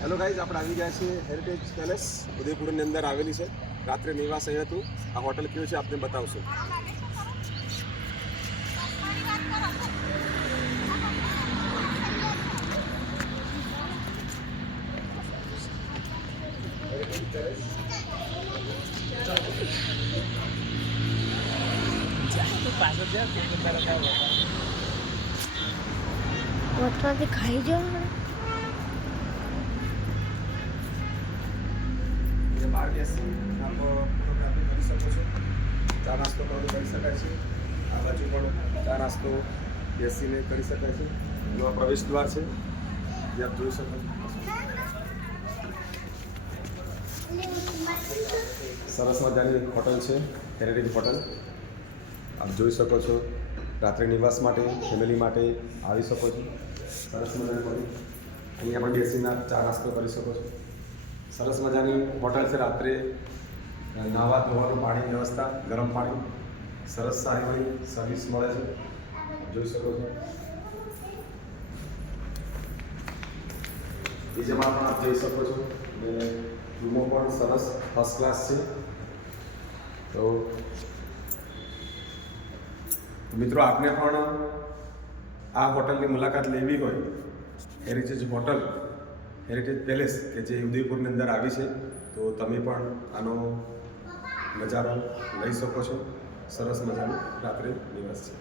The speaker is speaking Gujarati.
હેલો ગાઈઝ, આપણે આવી ગયા છીએ હેરિટેજ પેલેસ ઉદયપુરની અંદર આવેલી છે. રાત્રે નિવાસ અહીં હતું. આ હોટલ કેવું છે, આપને બતાવશું. વચમાંથી ખાઈ જાઓ ને અહીંયા બહાર આપ ફોટોગ્રાફી કરી શકો છો. ચા નાસ્તો પણ કરી શકાય છે. આ બાજુ પણ ચા નાસ્તો બેસીને કરી શકાય છે. એનો પ્રવેશ છે. જે આપ જોઈ શકો છો. સરસ મજાની હોટલ છે. Heritage hotel. આપ જોઈ શકો છો. રાત્રે નિવાસ માટે ફેમિલી માટે આવી શકો છો. સરસ મજાની અહીંયા પણ બેસીને ચા નાસ્તો કરી શકો છો. સરસ મજાની હોટલ છે રાત્રે. નાહવા ધોવાનું પાણી વ્યવસ્થા, ગરમ પાણી. સરસ સારી હોય સર્વિસ મળે છે. જોઈ શકો છો. બીજામાં પણ આપ જઈ શકો છો. અને રૂમો પણ સરસ ફર્સ્ટ ક્લાસ છે. તો મિત્રો, આપને પણ આ હોટલની મુલાકાત લેવી હોય હેરિટેજ હોટલ હેરિટેજ પેલેસ કે જે ઉદયપુરની અંદર આવી છે, તો તમે પણ આનો નજારો લઈ શકો છો. સરસ મજાનું રાત્રે નિવાસ છે.